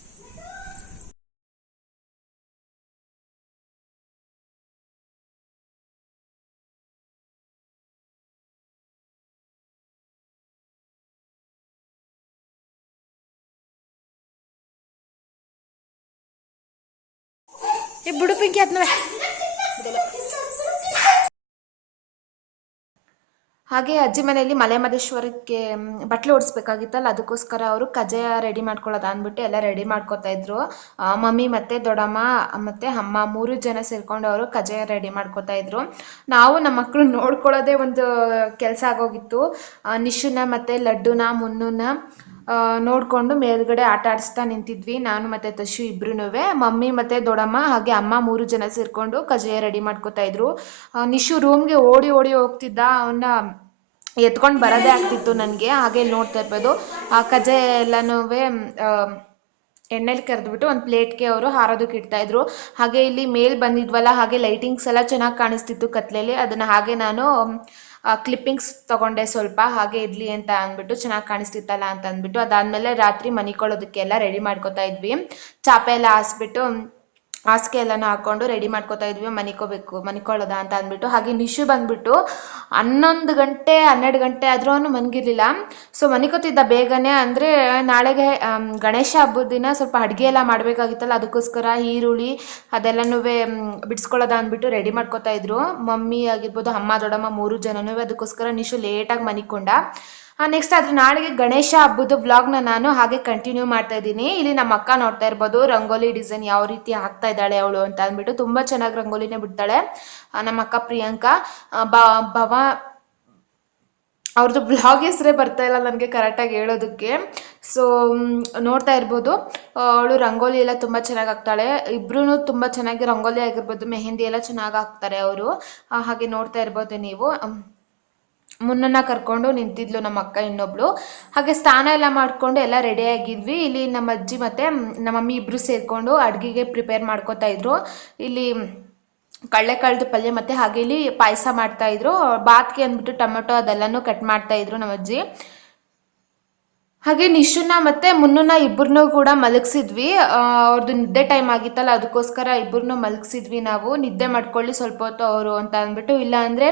ಏ ಪಿಂಕಿ ಅದ್ನವೆ ಹಾಗೆ ಅಜ್ಜಿ ಮನೆಯಲ್ಲಿ ಮಲೆ ಮಹದೇಶ್ವರಕ್ಕೆ ಬಟ್ಲು ಓಡಿಸ್ಬೇಕಾಗಿತ್ತಲ್ಲ, ಅದಕ್ಕೋಸ್ಕರ ಅವರು ಕಜೆಯ ರೆಡಿ ಮಾಡ್ಕೊಳ್ಳೋದು ಅಂದ್ಬಿಟ್ಟು ಎಲ್ಲ ರೆಡಿ ಮಾಡ್ಕೊತಾ ಇದ್ರು. ಮಮ್ಮಿ ಮತ್ತೆ ದೊಡ್ಡಮ್ಮ, ಮತ್ತೆ ಅಮ್ಮ ಮೂರು ಜನ ಸೇರ್ಕೊಂಡು ಅವರು ಕಜೆಯ ರೆಡಿ ಮಾಡ್ಕೊತಾ ಇದ್ರು. ನಾವು ನಮ್ಮ ಮಕ್ಕಳು ನೋಡ್ಕೊಳ್ಳೋದೇ ಒಂದು, ಕೆಲಸ ಆಗೋಗಿತ್ತು. ನಿಶುನ ಮತ್ತೆ ಲಡ್ಡುನ, ಮುನ್ನುನ ನೋಡ್ಕೊಂಡು ಮೇಲ್ಗಡೆ ಆಟ ಆಡಿಸ್ತಾ ನಿಂತಿದ್ವಿ. ನಾನು ಮತ್ತೆ ತಶು ಇಬ್ರು ಮಮ್ಮಿ ಮತ್ತೆ ದೊಡ್ಡಮ್ಮ ಹಾಗೆ ಅಮ್ಮ ಮೂರು ಜನ ಸೇರ್ಕೊಂಡು ಕಜೆಯ ರೆಡಿ ಮಾಡ್ಕೊತಾ ಇದ್ರು. ನಿಶು ರೂಮ್ಗೆ ಓಡಿ ಓಡಿ ಹೋಗ್ತಿದ್ದ. ಅವನ್ನ ಎತ್ಕೊಂಡು ಬರೋದೇ ಆಗ್ತಿತ್ತು ನನಗೆ. ಹಾಗೆ ನೋಡ್ತಾ ಇರ್ಬೋದು. ಆ, ಕಜೆ ಎಲ್ಲನೂ ಎಣ್ಣೆಲಿ ಕರೆದ್ಬಿಟ್ಟು ಒಂದು ಪ್ಲೇಟ್ಗೆ ಅವರು ಹಾರೋದಕ್ಕೆ ಇಡ್ತಾ ಇದ್ರು. ಹಾಗೆ ಇಲ್ಲಿ ಮೇಲ್ ಬಂದಿದ್ವಲ್ಲ, ಹಾಗೆ ಲೈಟಿಂಗ್ಸ್ ಎಲ್ಲ ಚೆನ್ನಾಗಿ ಕಾಣಿಸ್ತಿತ್ತು ಕತ್ಲೆಯಲ್ಲಿ ಅದನ್ನ ಹಾಗೆ ನಾನು ಕ್ಲಿಪ್ಪಿಂಗ್ಸ್ ತಗೊಂಡೆ ಸ್ವಲ್ಪ, ಹಾಗೆ ಇರ್ಲಿ ಅಂತ ಅಂದ್ಬಿಟ್ಟು ಚೆನ್ನಾಗಿ ಕಾಣಿಸ್ತಿತ್ತಲ್ಲ ಅಂತ ಅಂದ್ಬಿಟ್ಟು ಅದಾದ್ಮೇಲೆ ರಾತ್ರಿ ಮನಿಕೊಳ್ಳೋದಕ್ಕೆಲ್ಲ ರೆಡಿ ಮಾಡ್ಕೊತಾ ಇದ್ವಿ. ಚಾಪೆ ಎಲ್ಲ ಹಾಸ್ಬಿಟ್ಟು ಹಾಸಿಗೆ ಎಲ್ಲಾನು ಹಾಕೊಂಡು ರೆಡಿ ಮಾಡ್ಕೋತಾ ಇದ್ವಿ, ಮನಿಕೋಬೇಕು, ಮನಿಕೊಳ್ಳೋದ ಅಂತ ಅಂದ್ಬಿಟ್ಟು. ಹಾಗೆ ನಿಶು ಬಂದ್ಬಿಟ್ಟು ಹನ್ನೊಂದು ಗಂಟೆ, ಹನ್ನೆರಡು ಗಂಟೆ ಆದ್ರೂ ಅವನು ಮನ್ಗಿರ್ಲಿಲ್ಲ. ಸೊ ಮನಿಕೋತಿದ್ದ ಬೇಗನೆ ಅಂದರೆ ನಾಳೆಗೆ ಗಣೇಶ ಹಬ್ಬದ ದಿನ ಸ್ವಲ್ಪ ಅಡುಗೆ ಎಲ್ಲ ಮಾಡಬೇಕಾಗಿತ್ತಲ್ಲ, ಅದಕ್ಕೋಸ್ಕರ ಈರುಳ್ಳಿ ಅದೆಲ್ಲನೂ ಬಿಡಿಸ್ಕೊಳ್ಳೋದ ಅಂದ್ಬಿಟ್ಟು ರೆಡಿ ಮಾಡ್ಕೋತಾ ಇದ್ರು. ಮಮ್ಮಿ ಆಗಿರ್ಬೋದು, ಅಮ್ಮ, ದೊಡ್ಡಮ್ಮ ಮೂರು ಜನನೂ ಅದಕ್ಕೋಸ್ಕರ ನಿಶು ಲೇಟಾಗಿ ಮನಿಕೊಂಡ. ನೆಕ್ಸ್ಟ್ ಅದ್ರ ನಾಳೆಗೆ ಗಣೇಶ ಹಬ್ಬದ ವ್ಲಾಗ್ನ ನಾನು ಹಾಗೆ ಕಂಟಿನ್ಯೂ ಮಾಡ್ತಾ ಇದ್ದೀನಿ. ಇಲ್ಲಿ ನಮ್ಮ ಅಕ್ಕ ನೋಡ್ತಾ ಇರ್ಬೋದು, ರಂಗೋಲಿ ಡಿಸೈನ್ ಯಾವ ರೀತಿ ಹಾಕ್ತಾ ಇದ್ದಾಳೆ ಅವಳು ಅಂತ ಅಂದ್ಬಿಟ್ಟು ತುಂಬಾ ಚೆನ್ನಾಗಿ ರಂಗೋಲಿನೇ ಬಿಡ್ತಾಳೆ. ನಮ್ಮ ಅಕ್ಕ ಪ್ರಿಯಾಂಕಾ ಭವ ಅವ್ರದ್ದು ಬ್ಲಾಗ್ ಹೆಸರೇ ಬರ್ತಾ ಇಲ್ಲ ನನಗೆ ಕರೆಕ್ಟಾಗಿ ಹೇಳೋದಕ್ಕೆ. ಸೊ ನೋಡ್ತಾ ಇರ್ಬೋದು. ಅವಳು ರಂಗೋಲಿ ಎಲ್ಲ ತುಂಬ ಚೆನ್ನಾಗಿ ಹಾಕ್ತಾಳೆ. ಇಬ್ರು ತುಂಬ ಚೆನ್ನಾಗಿ ರಂಗೋಲಿ ಆಗಿರ್ಬೋದು, ಮೆಹಂದಿ ಎಲ್ಲ ಚೆನ್ನಾಗಿ ಹಾಕ್ತಾರೆ ಅವರು. ಹಾಗೆ ನೋಡ್ತಾ ಇರ್ಬೋದು ನೀವು. ಮುನ್ನನ್ನ ಕರ್ಕೊಂಡು ನಿಂತಿದ್ಲು ನಮ್ಮ ಅಕ್ಕ ಇನ್ನೊಬ್ಳು. ಹಾಗೆ ಸ್ನಾನ ಎಲ್ಲ ಮಾಡ್ಕೊಂಡು ಎಲ್ಲ ರೆಡಿ ಆಗಿದ್ವಿ. ಇಲ್ಲಿ ನಮ್ಮ ಅಜ್ಜಿ ಮತ್ತೆ ನಮ್ಮ ಮಮ್ಮಿ ಇಬ್ರು ಸೇರ್ಕೊಂಡು ಅಡುಗೆಗೆ ಪ್ರಿಪೇರ್ ಮಾಡ್ಕೋತಾ ಇದ್ರು. ಇಲ್ಲಿ ಕಳ್ಳೆಕಾಳ್ದು ಪಲ್ಯ ಮತ್ತೆ ಹಾಗೆ ಇಲ್ಲಿ ಪಾಯಸ ಮಾಡ್ತಾ ಇದ್ರು. ಬಾತ್ಗೆ ಅಂದ್ಬಿಟ್ಟು ಟೊಮೆಟೊ ಅದೆಲ್ಲನೂ ಕಟ್ ಮಾಡ್ತಾ ಇದ್ರು ನಮ್ಮ ಅಜ್ಜಿ. ಹಾಗೆ ನಿಶುನ ಮತ್ತೆ ಮುನ್ನುನ ಇಬ್ಬರನ್ನೂ ಕೂಡ ಮಲಗಿಸಿದ್ವಿ. ಅವ್ರದ್ದು ನಿದ್ದೆ ಟೈಮ್ ಆಗಿತ್ತಲ್ಲ, ಅದಕ್ಕೋಸ್ಕರ ಇಬ್ಬರನ್ನೂ ಮಲಗಿಸಿದ್ವಿ ನಾವು. ನಿದ್ದೆ ಮಾಡ್ಕೊಳ್ಳಿ ಸ್ವಲ್ಪ ಹೊತ್ತು ಅವರು ಅಂತ ಅಂದ್ಬಿಟ್ಟು, ಇಲ್ಲ ಅಂದರೆ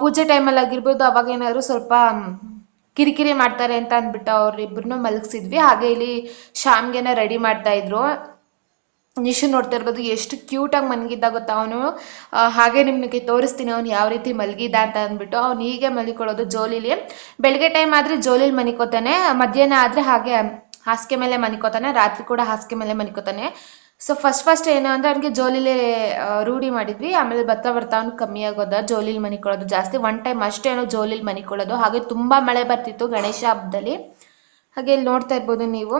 ಪೂಜೆ ಟೈಮಲ್ಲಿ ಆಗಿರ್ಬೋದು, ಅವಾಗ ಏನಾದ್ರು ಸ್ವಲ್ಪ ಕಿರಿಕಿರಿ ಮಾಡ್ತಾರೆ ಅಂತ ಅಂದ್ಬಿಟ್ಟು ಅವ್ರಿಬ್ರು ಮಲಗಿಸಿದ್ವಿ. ಹಾಗೆ ಇಲ್ಲಿ ಶಾಮ್ಗೆನ ರೆಡಿ ಮಾಡ್ತಾ ಇದ್ರು. ನಿಶು ನೋಡ್ತಾ ಇರ್ಬೋದು, ಎಷ್ಟು ಕ್ಯೂಟಾಗಿ ಮಲಗಿದ್ದ ಗೊತ್ತಾ ಅವನು. ಹಾಗೆ ನಿಮಗೆ ತೋರಿಸ್ತೀನಿ ಅವ್ನು ಯಾವ ರೀತಿ ಮಲಗಿದ್ದ ಅಂತ ಅಂದ್ಬಿಟ್ಟು. ಅವ್ನು ಹೀಗೆ ಮಲಿಕೊಳ್ಳೋದು ಜೋಲಿಲಿ. ಬೆಳಗ್ಗೆ ಟೈಮ್ ಆದರೆ ಜೋಲಿಲಿ ಮನಿಕೋತಾನೆ. ಮಧ್ಯಾಹ್ನ ಆದರೆ ಹಾಗೆ ಹಾಸಿಗೆ ಮೇಲೆ ಮನಿಕೋತಾನೆ. ರಾತ್ರಿ ಕೂಡ ಹಾಸಿಗೆ ಮೇಲೆ ಮನಿಕೋತಾನೆ. ಸೊ ಫಸ್ಟ್ ಫಸ್ಟ್ ಏನು ಅಂದ್ರೆ ಅವ್ನಿಗೆ ಜೋಲಿಲಿ ರೂಢಿ ಮಾಡಿದ್ವಿ. ಆಮೇಲೆ ಬರ್ತಾ ಬರ್ತಾ ಅವ್ನು ಕಮ್ಮಿ ಆಗೋದ. ಜೋಲಿಲಿ ಮನಿಕೊಳ್ಳೋದು ಜಾಸ್ತಿ. ಒನ್ ಟೈಮ್ ಅಷ್ಟೇನೋ ಜೋಲಿಲಿ ಮನಿಕೊಳ್ಳೋದು. ಹಾಗೆ ತುಂಬ ಮಳೆ ಬರ್ತಿತ್ತು ಗಣೇಶ ಹಬ್ಬದಲ್ಲಿ ಹಾಗೆ ಇಲ್ಲಿ ನೋಡ್ತಾ ಇರ್ಬೋದು ನೀವು.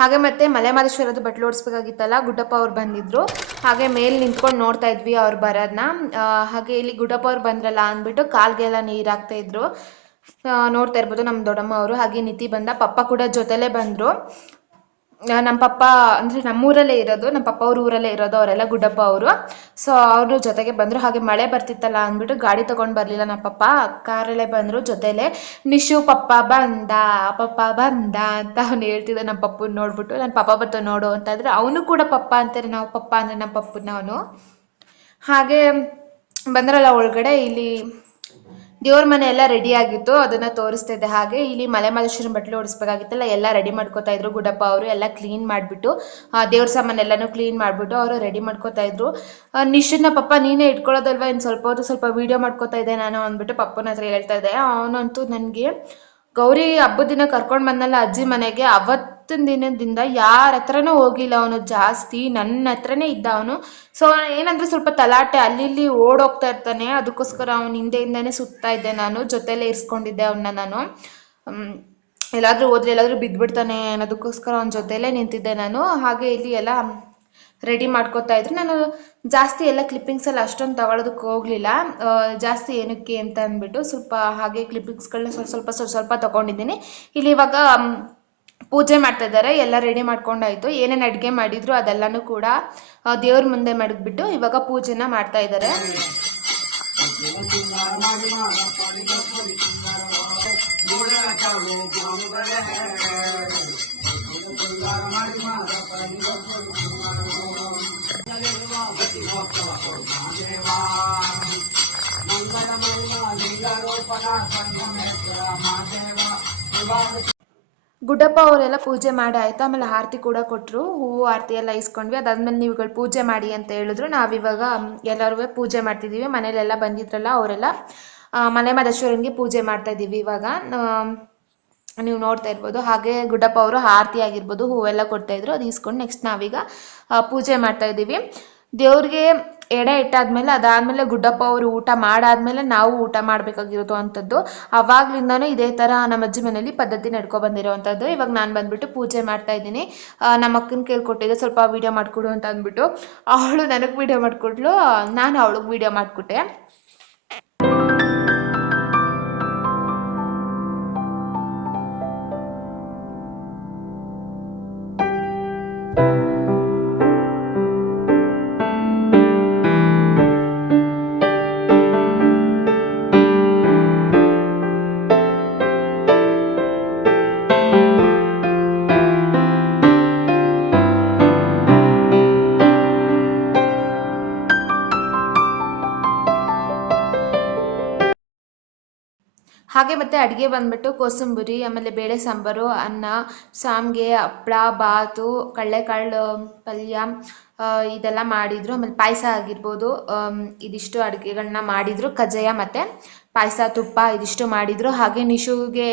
ಹಾಗೆ ಮತ್ತೆ ಮಲೆ ಮಹದೇಶ್ವರದ ಬಟ್ಲು ಓಡಿಸ್ಬೇಕಾಗಿತ್ತಲ್ಲ, ಗುಡ್ಡಪ್ಪ ಅವ್ರು ಬಂದಿದ್ರು. ಹಾಗೆ ಮೇಲೆ ನಿಂತ್ಕೊಂಡು ನೋಡ್ತಾ ಇದ್ವಿ ಅವ್ರು ಬರೋದನ್ನ ಹಾಗೆ ಇಲ್ಲಿ ಗುಡ್ಡಪ್ಪ ಅವ್ರು ಬಂದ್ರಲ್ಲ ಅಂದ್ಬಿಟ್ಟು ಕಾಲ್ಗೆಲ್ಲ ನೀರು ಹಾಕ್ತಾ ಇದ್ರು. ನೋಡ್ತಾ ಇರ್ಬೋದು ನಮ್ಮ ದೊಡ್ಡಮ್ಮ ಅವರು. ಹಾಗೆ ನಿತಿ ಬಂದ, ಪಪ್ಪ ಕೂಡ ಜೊತೆಲೇ ಬಂದರು. ನಮ್ಮ ಪಪ್ಪ, ಅಂದರೆ ನಮ್ಮೂರಲ್ಲೇ ಇರೋದು ನಮ್ಮ ಪಪ್ಪ ಅವ್ರ ಊರಲ್ಲೇ ಇರೋದು, ಅವರೆಲ್ಲ ಗುಡ್ಡಪ್ಪ ಅವರು. ಸೊ ಅವರು ಜೊತೆಗೆ ಬಂದರು. ಹಾಗೆ ಮಳೆ ಬರ್ತಿತ್ತಲ್ಲ ಅಂದ್ಬಿಟ್ಟು ಗಾಡಿ ತೊಗೊಂಡು ಬರಲಿಲ್ಲ ನಮ್ಮ ಪಪ್ಪ. ಕಾರಲ್ಲೇ ಬಂದರು ಜೊತೆಲೇ. ನಿಶು, ಪಪ್ಪ ಬಂದ ಪಪ್ಪ ಬಂದ ಅಂತ ಅವ್ನು ಹೇಳ್ತಿದ್ದ ನಮ್ಮ ಪಪ್ಪನ ನೋಡ್ಬಿಟ್ಟು. ನನ್ನ ಪಪ್ಪ ಬತ್ತ ನೋಡು ಅಂತಂದರೆ ಅವನು ಕೂಡ ಪಪ್ಪ ಅಂತಾರೆ ನಾವು ಪಪ್ಪ ಅಂದರೆ ನಮ್ಮ ಪಪ್ಪನ ಅವನು. ಹಾಗೆ ಬಂದ್ರಲ್ಲ ಒಳಗಡೆ ಇಲ್ಲಿ ದೇವ್ರ ಮನೆ ಎಲ್ಲ ರೆಡಿ ಆಗಿತ್ತು, ಅದನ್ನ ತೋರಿಸ್ತಾ ಇದ್ದೆ ಹಾಗೆ. ಇಲ್ಲಿ ಮಲೆ ಮಹದೇಶ್ವರನ ಬಟ್ಲು ಓಡಿಸ್ಬೇಕಾಗಿತ್ತಲ್ಲ ಎಲ್ಲ ರೆಡಿ ಮಾಡ್ಕೋತಾ ಇದ್ರು. ಗುಡ್ಡಪ್ಪ ಅವರು ಎಲ್ಲ ಕ್ಲೀನ್ ಮಾಡಿಬಿಟ್ಟು ದೇವ್ರ ಸಾಮಾನೆಲ್ಲನೂ ಕ್ಲೀನ್ ಮಾಡಿಬಿಟ್ಟು ಅವರು ರೆಡಿ ಮಾಡ್ಕೋತಾ ಇದ್ರು. ನಿಶ್ಚಿನ ಪಪ್ಪ ನೀನೇ ಇಟ್ಕೊಳ್ಳೋದಲ್ವಾ? ಇನ್ನು ಸ್ವಲ್ಪ ಹೊತ್ತು ಸ್ವಲ್ಪ ವೀಡಿಯೋ ಮಾಡ್ಕೋತಾ ಇದ್ದೆ ನಾನು ಅಂದ್ಬಿಟ್ಟು ಪಪ್ಪನ ಹತ್ರ ಹೇಳ್ತಾ ಇದ್ದೆ. ಅವನಂತೂ ನನಗೆ, ಗೌರಿ ಹಬ್ಬದ ದಿನ ಕರ್ಕೊಂಡು ಬಂದಲ್ಲ ಅಜ್ಜಿ ಮನೆಗೆ ಅವತ್ತಿನ ದಿನದಿಂದ ಯಾರ ಹತ್ರನೂ ಹೋಗಿಲ್ಲ ಅವನು. ಜಾಸ್ತಿ ನನ್ನ ಹತ್ರನೇ ಇದ್ದ ಅವನು. ಸೊ ಏನಂದ್ರೆ ಸ್ವಲ್ಪ ತಲಾಟೆ ಅಲ್ಲಿ ಇಲ್ಲಿ ಓಡೋಗ್ತಾ ಇರ್ತಾನೆ. ಅದಕ್ಕೋಸ್ಕರ ಅವನ ಹಿಂದೆಯಿಂದನೇ ಸುತ್ತಾ ಇದ್ದೆ ನಾನು. ಜೊತೆಲೇ ಇರಿಸ್ಕೊಂಡಿದ್ದೆ ಅವನ್ನ ನಾನು. ಎಲ್ಲಾದ್ರೂ ಹೋದ್ರೆ ಎಲ್ಲಾದ್ರೂ ಬಿದ್ದ್ಬಿಡ್ತಾನೆ ಅನ್ನೋದಕ್ಕೋಸ್ಕರ ಅವನ ಜೊತೆಲೇ ನಿಂತಿದ್ದೆ ನಾನು. ಹಾಗೆ ಇಲ್ಲಿ ಎಲ್ಲ ರೆಡಿ ಮಾಡ್ಕೋತಾ ಇದ್ರು. ನಾನು ಜಾಸ್ತಿ ಎಲ್ಲ ಕ್ಲಿಪ್ಪಿಂಗ್ಸ್ ಎಲ್ಲ ಅಷ್ಟೊಂದು ತಗೊಳ್ಳೋದಕ್ಕೆ ಹೋಗಲಿಲ್ಲ. ಜಾಸ್ತಿ ಏನಕ್ಕೆ ಅಂತ ಅಂದ್ಬಿಟ್ಟು ಸ್ವಲ್ಪ ಹಾಗೆ ಕ್ಲಿಪ್ಪಿಂಗ್ಸ್ಗಳನ್ನ ಸ್ವಲ್ಪ ಸ್ವಲ್ಪ ಸ್ವಲ್ಪ ಸ್ವಲ್ಪ ತಗೊಂಡಿದ್ದೀನಿ. ಇಲ್ಲಿ ಇವಾಗ ಪೂಜೆ ಮಾಡ್ತಾ ಇದ್ದಾರೆ, ಎಲ್ಲ ರೆಡಿ ಮಾಡ್ಕೊಂಡಾಯ್ತು. ಏನೇನು ಅಡುಗೆ ಮಾಡಿದ್ರು ಅದೆಲ್ಲನೂ ಕೂಡ ದೇವ್ರ ಮುಂದೆ ಮಡಗ್ಬಿಟ್ಟು ಇವಾಗ ಪೂಜೆನ ಮಾಡ್ತಾ ಇದ್ದಾರೆ. ಗುಡ್ಡಪ್ಪ ಅವರೆಲ್ಲ ಪೂಜೆ ಮಾಡಿ ಆಯ್ತು, ಆಮೇಲೆ ಆರತಿ ಕೂಡ ಕೊಟ್ಟರು ಹೂವು, ಆರತಿ ಎಲ್ಲ ಇಸ್ಕೊಂಡ್ವಿ. ಅದಾದ್ಮೇಲೆ ನೀವುಗಳು ಪೂಜೆ ಮಾಡಿ ಅಂತ ಹೇಳಿದ್ರು. ನಾವಿವಾಗ ಎಲ್ಲರೂ ಪೂಜೆ ಮಾಡ್ತಿದ್ದೀವಿ ಮನೇಲೆಲ್ಲ ಬಂದಿದ್ರಲ್ಲ ಅವರೆಲ್ಲ. ಮನೆ ಮಹದೇಶ್ವರನಿಗೆ ಪೂಜೆ ಮಾಡ್ತಾ ಇದ್ದೀವಿ ಇವಾಗ. ನೀವು ನೋಡ್ತಾ ಇರ್ಬೋದು. ಹಾಗೆ ಗುಡ್ಡಪ್ಪ ಅವರು ಆರತಿ ಆಗಿರ್ಬೋದು, ಹೂವೆಲ್ಲ ಕೊಡ್ತಾ ಇದ್ರು. ಅದು ಇಸ್ಕೊಂಡು ನೆಕ್ಸ್ಟ್ ನಾವೀಗ ಪೂಜೆ ಮಾಡ್ತಾ ಇದ್ದೀವಿ. ದೇವ್ರಿಗೆ ಎಡೆ ಇಟ್ಟಾದ್ಮೇಲೆ ಅದಾದ್ಮೇಲೆ ಗುಡ್ಡಪ್ಪ ಅವರು ಊಟ ಮಾಡಾದ್ಮೇಲೆ ನಾವು ಊಟ ಮಾಡಬೇಕಾಗಿರೋದು ಅಂಥದ್ದು. ಅವಾಗ್ಲಿಂದನೂ ಇದೇ ಥರ ನಮ್ಮ ಅಜ್ಜಿ ಮನೇಲಿ ಪದ್ಧತಿ ನಡ್ಕೊ ಬಂದಿರೋವಂಥದ್ದು ಇವಾಗ ನಾನು ಬಂದ್ಬಿಟ್ಟು ಪೂಜೆ ಮಾಡ್ತಾ ಇದ್ದೀನಿ. ನಮ್ಮ ಅಕ್ಕನ ಕೇಳ್ಕೊಟ್ಟಿದ್ದೆ ಸ್ವಲ್ಪ ವೀಡಿಯೋ ಮಾಡಿಕೊಡು ಅಂತ ಅಂದ್ಬಿಟ್ಟು. ಅವಳು ನನಗೆ ವೀಡಿಯೋ ಮಾಡಿಕೊಟ್ಲು. ನಾನು ಅವಳಿಗೆ ವೀಡಿಯೋ ಮಾಡಿಕೊಟ್ಟೆ. ಹಾಗೆ ಮತ್ತೆ ಅಡುಗೆ ಬಂದ್ಬಿಟ್ಟು ಕೋಸಂಬರಿ ಆಮೇಲೆ ಬೇಳೆ ಸಾಂಬಾರು ಅನ್ನ ಶಾಮ್ಗೆ ಹಪ್ಳ ಬಾತು ಕಡಲೆಕಾಳು ಪಲ್ಯ ಇದೆಲ್ಲ ಮಾಡಿದ್ರು. ಆಮೇಲೆ ಪಾಯಸ ಆಗಿರ್ಬೋದು ಇದಿಷ್ಟು ಅಡುಗೆಗಳನ್ನ ಮಾಡಿದ್ರು. ಕಜ್ಜಾಯ ಮತ್ತು ಪಾಯಸ, ತುಪ್ಪ ಇದಿಷ್ಟು ಮಾಡಿದ್ರು. ಹಾಗೆ ನಿಶುಗೆ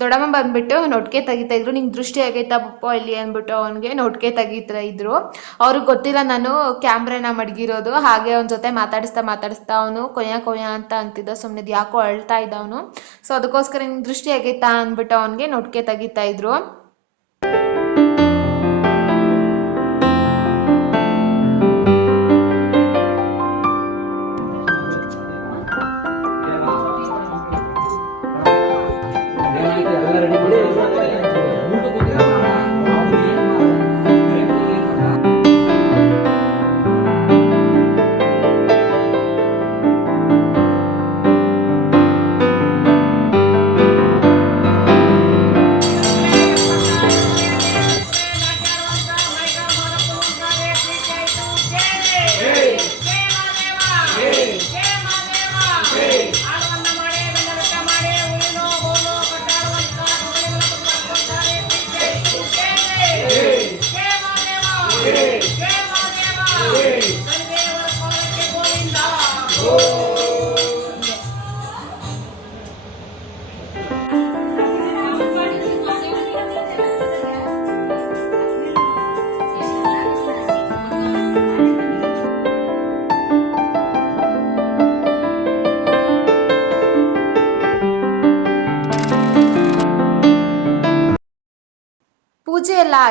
ದೊಡ್ಡಮ್ಮ ಬಂದ್ಬಿಟ್ಟು ನೋಟ್ಕೆ ತೆಗಿತಾ ಇದ್ರು. ನಿಂಗೆ ದೃಷ್ಟಿ ಆಗೈತಾ ಬುಪ್ಪ ಇಲ್ಲಿ ಅಂದ್ಬಿಟ್ಟು ಅವನಿಗೆ ನೋಟ್ಕೆ ತೆಗಿತಾ ಇದ್ರು. ಅವ್ರಿಗೆ ಗೊತ್ತಿಲ್ಲ ನಾನು ಕ್ಯಾಮ್ರಾನ ಮಡಗಿರೋದು. ಹಾಗೆ ಅವನ ಜೊತೆ ಮಾತಾಡಿಸ್ತಾ ಮಾತಾಡಿಸ್ತಾ ಅವನು ಕೊಯ್ಯ ಕೊಯ್ಯ ಅಂತ ಅಂತಿದ್ದ. ಸುಮ್ಮನೆ ಯಾಕೋ ಅಳ್ತಾ ಇದ್ದ ಅವನು. ಸೊ, ಅದಕ್ಕೋಸ್ಕರ ನಿಂಗೆ ದೃಷ್ಟಿ ಆಗೈತಾ ಅಂದ್ಬಿಟ್ಟು ಅವನಿಗೆ ನೋಟ್ಕೆ ತೆಗಿತಾ ಇದ್ರು.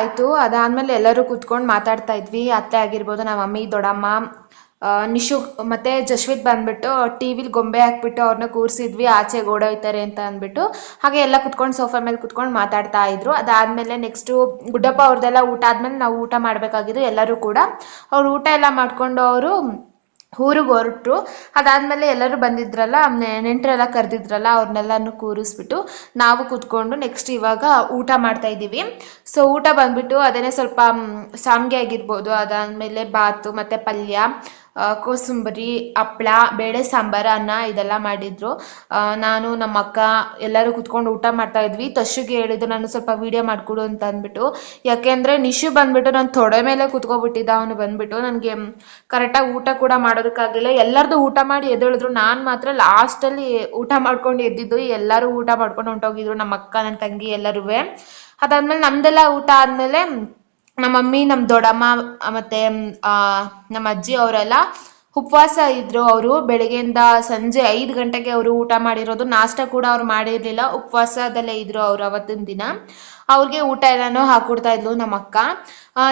ಆಯಿತು. ಅದಾದಮೇಲೆ ಎಲ್ಲರೂ ಕೂತ್ಕೊಂಡು ಮಾತಾಡ್ತಾ ಇದ್ವಿ. ಅತ್ತೆ ಆಗಿರ್ಬೋದು ನಮ್ಮ ಮಮ್ಮಿ ದೊಡ್ಡಮ್ಮ ನಿಶು, ಮತ್ತು ಜಶ್ವಿತ್ ಬಂದ್ಬಿಟ್ಟು ಟಿ ವಿಲಿ ಗೊಂಬೆ ಹಾಕ್ಬಿಟ್ಟು ಅವ್ರನ್ನ ಕೂರಿಸಿದ್ವಿ. ಆಚೆ ಓಡೋಯ್ತಾರೆ ಅಂತ ಅಂದ್ಬಿಟ್ಟು. ಹಾಗೆ ಎಲ್ಲ ಕುತ್ಕೊಂಡು ಸೋಫಾ ಮೇಲೆ ಕುತ್ಕೊಂಡು ಮಾತಾಡ್ತಾ ಇದ್ರು. ಅದಾದಮೇಲೆ ನೆಕ್ಸ್ಟು ಗುಡ್ಡಪ್ಪ ಅವ್ರದ್ದೆಲ್ಲ ಊಟ ಆದಮೇಲೆ ನಾವು ಊಟ ಮಾಡಬೇಕಾಗಿದ್ದು ಎಲ್ಲರೂ ಕೂಡ. ಅವ್ರು ಊಟ ಎಲ್ಲ ಮಾಡ್ಕೊಂಡು ಅವರು ಊರಿಗೆ ಹೊರಟು. ಅದಾದಮೇಲೆ ಎಲ್ಲರೂ ಬಂದಿದ್ರಲ್ಲ ನೆಂಟರೆಲ್ಲ ಕರೆದಿದ್ರಲ್ಲ ಅವ್ರನ್ನೆಲ್ಲನೂ ಕೂರಿಸ್ಬಿಟ್ಟು ನಾವು ಕೂತ್ಕೊಂಡು ನೆಕ್ಸ್ಟ್ ಇವಾಗ ಊಟ ಮಾಡ್ತಾ ಇದ್ದೀವಿ. ಸೊ ಊಟ ಬಂದ್ಬಿಟ್ಟು ಅದೇನೇ ಸ್ವಲ್ಪ ಸಾಮ್ಗೆ ಆಗಿರ್ಬೋದು, ಅದಾದಮೇಲೆ ಬಾತು ಮತ್ತು ಪಲ್ಯ ಕೋಸಂಬರಿ, ಹಪ್ಳ, ಬೇಳೆ, ಸಾಂಬಾರು, ಅನ್ನ ಇದೆಲ್ಲ ಮಾಡಿದ್ರು. ನಾನು ನಮ್ಮ ಅಕ್ಕ ಎಲ್ಲರೂ ಕುತ್ಕೊಂಡು ಊಟ ಮಾಡ್ತಾ ಇದ್ವಿ. ತಶುಗೆ ಹೇಳಿದ್ರು, ನಾನು ಸ್ವಲ್ಪ ವೀಡಿಯೋ ಮಾಡಿಕೊಡು ಅಂತ ಅಂದ್ಬಿಟ್ಟು. ಯಾಕೆಂದರೆ ನಿಶು ಬಂದ್ಬಿಟ್ಟು ನಾನು ತೊಡೆ ಮೇಲೆ ಕುತ್ಕೊಬಿಟ್ಟಿದ್ದ. ಅವನು ಬಂದ್ಬಿಟ್ಟು ನನಗೆ ಕರೆಕ್ಟಾಗಿ ಊಟ ಕೂಡ ಮಾಡೋದಕ್ಕಾಗಲಿಲ್ಲ. ಎಲ್ಲರದು ಊಟ ಮಾಡಿ ಎದ್ದೇಳಿದ್ರು. ನಾನು ಮಾತ್ರ ಲಾಸ್ಟಲ್ಲಿ ಊಟ ಮಾಡ್ಕೊಂಡು ಎದ್ದಿದ್ದು. ಎಲ್ಲರೂ ಊಟ ಮಾಡ್ಕೊಂಡು ಹೊಂಟೋಗಿದ್ರು. ನಮ್ಮ ಅಕ್ಕ ನನ್ನ ತಂಗಿ ಎಲ್ಲರೂ ಅದಾದ್ಮೇಲೆ ನಮ್ದೆಲ್ಲ ಊಟ ಆದಮೇಲೆ ನಮ್ಮ ಮಮ್ಮಿ ನಮ್ಮ ದೊಡ್ಡಮ್ಮ, ಮತ್ತು ನಮ್ಮ ಅಜ್ಜಿ ಅವರೆಲ್ಲ ಉಪವಾಸ ಇದ್ರು ಅವರು. ಬೆಳಗ್ಗೆಯಿಂದ ಸಂಜೆ ಐದು ಗಂಟೆಗೆ ಅವರು ಊಟ ಮಾಡಿರೋದು. ನಾಷ್ಟ ಕೂಡ ಅವ್ರು ಮಾಡಿರಲಿಲ್ಲ. ಉಪವಾಸದಲ್ಲೇ ಇದ್ರು ಅವ್ರು ಅವತ್ತಿನ ದಿನ. ಅವ್ರಿಗೆ ಊಟ ಎಲ್ಲನೂ ಹಾಕೊಡ್ತಾ ಇದ್ಲು ನಮ್ಮ ಅಕ್ಕ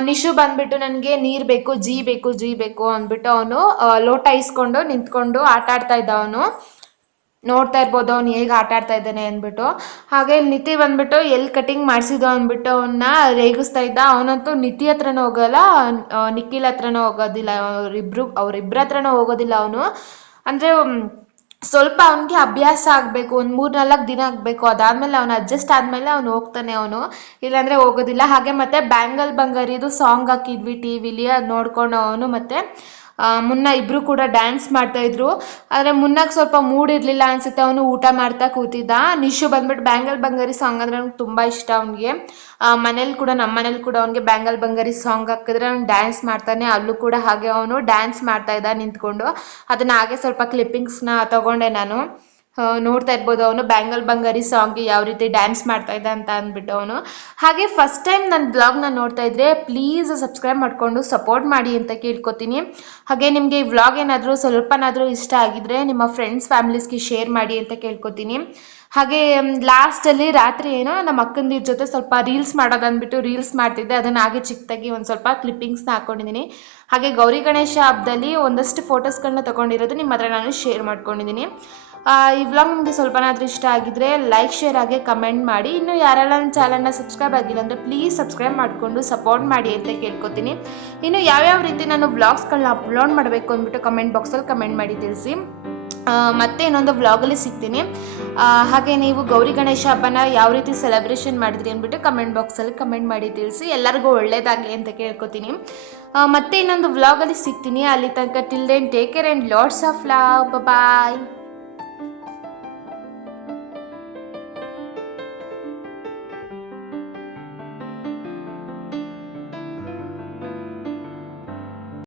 ನಿಶು ಬಂದ್ಬಿಟ್ಟು ನನಗೆ ನೀರು ಬೇಕು, ಜೀ ಬೇಕು ಜೀ ಬೇಕು ಅಂದ್ಬಿಟ್ಟು ಅವನು ಲೋಟ ಇಸ್ಕೊಂಡು ನಿಂತ್ಕೊಂಡು ಆಟ ಆಡ್ತಾ ಇದ್ದ ಅವನು. ನೋಡ್ತಾ ಇರ್ಬೋದು ಅವ್ನು ಹೇಗೆ ಆಟ ಆಡ್ತಾ ಇದ್ದಾನೆ ಅಂದ್ಬಿಟ್ಟು. ಹಾಗೆ ನಿತಿ ಬಂದ್ಬಿಟ್ಟು ಎಲ್ಲಿ ಕಟಿಂಗ್ ಮಾಡಿಸಿದ್ದು ಅಂದ್ಬಿಟ್ಟು ಅವನ್ನ ರೇಗಿಸ್ತಾ ಇದ್ದ. ಅವನಂತೂ ನಿತಿ ಹತ್ರನೂ ಹೋಗಲ್ಲ ನಿಖಿಲ್ ಹತ್ರನೂ ಹೋಗೋದಿಲ್ಲ. ಅವರಿಬ್ರು ಅವರಿಬ್ಬರ ಹತ್ರನೂ ಹೋಗೋದಿಲ್ಲ ಅವನು. ಅಂದರೆ ಸ್ವಲ್ಪ ಅವನಿಗೆ ಅಭ್ಯಾಸ ಆಗಬೇಕು, ಒಂದು ಮೂರು ನಾಲ್ಕು ದಿನ ಆಗಬೇಕು. ಅದಾದಮೇಲೆ ಅವನು ಅಡ್ಜಸ್ಟ್ ಆದಮೇಲೆ ಅವನು ಹೋಗ್ತಾನೆ ಅವನು. ಇಲ್ಲಾಂದರೆ ಹೋಗೋದಿಲ್ಲ. ಹಾಗೆ ಮತ್ತೆ ಬ್ಯಾಂಗಲ್ ಬಂಗಾರಿದು ಸಾಂಗ್ ಹಾಕಿದ್ವಿ ಟಿ ವಿಲಿ ಅದು ನೋಡ್ಕೊಂಡು ಅವನು ಮತ್ತು ಮುನ್ನ ಇಬ್ಬರು ಕೂಡ ಡ್ಯಾನ್ಸ್ ಮಾಡ್ತಾಯಿದ್ರು ಆದರೆ ಮುನ್ನಾಗ ಸ್ವಲ್ಪ ಮೂಡ್ ಇರ್ಲಿಲ್ಲ ಅನ್ಸುತ್ತೆ. ಅವನು ಊಟ ಮಾಡ್ತಾ ಕೂತಿದ್ದ. ನಿಶು ಬಂದ್ಬಿಟ್ಟು ಬ್ಯಾಂಗಲ್ ಬಂಗಾರಿ ಸಾಂಗ್ ಅಂದರೆ ಅವ್ನಿಗೆ ತುಂಬ ಇಷ್ಟ ಅವನಿಗೆ. ಮನೇಲಿ ಕೂಡ ನಮ್ಮ ಮನೇಲಿ ಕೂಡ ಅವನಿಗೆ ಬ್ಯಾಂಗಲ್ ಬಂಗಾರಿ ಸಾಂಗ್ ಹಾಕಿದ್ರೆ ಅವ್ನು ಡ್ಯಾನ್ಸ್ ಮಾಡ್ತಾನೆ. ಅಲ್ಲೂ ಕೂಡ ಹಾಗೆ ಅವನು ಡ್ಯಾನ್ಸ್ ಮಾಡ್ತಾ ಇದ್ದ ನಿಂತ್ಕೊಂಡು. ಅದನ್ನು ಹಾಗೆ ಸ್ವಲ್ಪ ಕ್ಲಿಪ್ಪಿಂಗ್ಸ್ನ ತಗೊಂಡೆ ನಾನು. ನೋಡ್ತಾ ಇರ್ಬೋದು. ಅವನು ಬ್ಯಾಂಗಲ್ ಬಂಗಾರಿ ಸಾಂಗ್ಗೆ ಯಾವ ರೀತಿ ಡ್ಯಾನ್ಸ್ ಮಾಡ್ತಾ ಇದ್ದ ಅಂತ ಅಂದ್ಬಿಟ್ಟು ಅವನು. ಹಾಗೆ ಫಸ್ಟ್ ಟೈಮ್ ನನ್ನ ಬ್ಲಾಗ್ನ ನೋಡ್ತಾ ಇದ್ರೆ ಪ್ಲೀಸ್ ಸಬ್ಸ್ಕ್ರೈಬ್ ಮಾಡಿಕೊಂಡು ಸಪೋರ್ಟ್ ಮಾಡಿ ಅಂತ ಕೇಳ್ಕೊತೀನಿ. ಹಾಗೆ ನಿಮಗೆ ಈ ವ್ಲಾಗ್ ಏನಾದರೂ ಸ್ವಲ್ಪನಾದರೂ ಇಷ್ಟ ಆಗಿದ್ರೆ ನಿಮ್ಮ ಫ್ರೆಂಡ್ಸ್ ಫ್ಯಾಮಿಲೀಸ್ಗೆ ಶೇರ್ ಮಾಡಿ ಅಂತ ಕೇಳ್ಕೊತೀನಿ. ಹಾಗೆ ಲಾಸ್ಟಲ್ಲಿ ರಾತ್ರಿ ಏನೋ ನಮ್ಮ ಅಕ್ಕಂದಿರ ಜೊತೆ ಸ್ವಲ್ಪ ರೀಲ್ಸ್ ಮಾಡೋದು ರೀಲ್ಸ್ ಮಾಡ್ತಿದ್ದೆ. ಅದನ್ನು ಹಾಗೆ ಚಿಕ್ಕದಾಗಿ ಒಂದು ಸ್ವಲ್ಪ ಕ್ಲಿಪ್ಪಿಂಗ್ಸ್ನ ಹಾಕ್ಕೊಂಡಿದ್ದೀನಿ ಹಾಗೆ ಗೌರಿ ಗಣೇಶ ಹಬ್ಬದಲ್ಲಿ ಒಂದಷ್ಟು ಫೋಟೋಸ್ಗಳನ್ನ ತೊಗೊಂಡಿರೋದು ನಿಮ್ಮ ಹತ್ರ ನಾನು ಶೇರ್ ಮಾಡ್ಕೊಂಡಿದ್ದೀನಿ ಈ ವ್ಲಾಗ್ ನಿಮಗೆ ಸ್ವಲ್ಪನಾದರೂ ಇಷ್ಟ ಆಗಿದ್ರೆ ಲೈಕ್ ಶೇರ್ ಆಗಿ ಕಮೆಂಟ್ ಮಾಡಿ. ಇನ್ನು ಯಾರೆಲ್ಲ ನನ್ನ ಚಾನಲ್ನ ಸಬ್ಸ್ಕ್ರೈಬ್ ಆಗಿಲ್ಲ ಅಂದರೆ ಪ್ಲೀಸ್ ಸಬ್ಸ್ಕ್ರೈಬ್ ಮಾಡಿಕೊಂಡು ಸಪೋರ್ಟ್ ಮಾಡಿ ಅಂತ ಕೇಳ್ಕೊತೀನಿ. ಇನ್ನು ಯಾವ್ಯಾವ ರೀತಿ ನಾನು ವ್ಲಾಗ್ಸ್ಗಳನ್ನ ಅಪ್ಲೋಡ್ ಮಾಡಬೇಕು ಅಂದ್ಬಿಟ್ಟು ಕಮೆಂಟ್ ಬಾಕ್ಸಲ್ಲಿ ಕಮೆಂಟ್ ಮಾಡಿ ತಿಳಿಸಿ. ಮತ್ತೆ ಇನ್ನೊಂದು ವ್ಲಾಗಲ್ಲಿ ಸಿಗ್ತೀನಿ. ಹಾಗೆ ನೀವು ಗೌರಿ ಗಣೇಶ ಹಬ್ಬನ ಯಾವ ರೀತಿ ಸೆಲೆಬ್ರೇಷನ್ ಮಾಡಿದ್ರಿ ಅಂದ್ಬಿಟ್ಟು ಕಮೆಂಟ್ ಬಾಕ್ಸಲ್ಲಿ ಕಮೆಂಟ್ ಮಾಡಿ ತಿಳಿಸಿ. ಎಲ್ಲರಿಗೂ ಒಳ್ಳೇದಾಗಲಿ ಅಂತ ಕೇಳ್ಕೊತೀನಿ. ಮತ್ತೆ ಇನ್ನೊಂದು ವ್ಲಾಗಲ್ಲಿ ಸಿಗ್ತೀನಿ. ಅಲ್ಲಿ ತನಕ till then take care and lots of love bye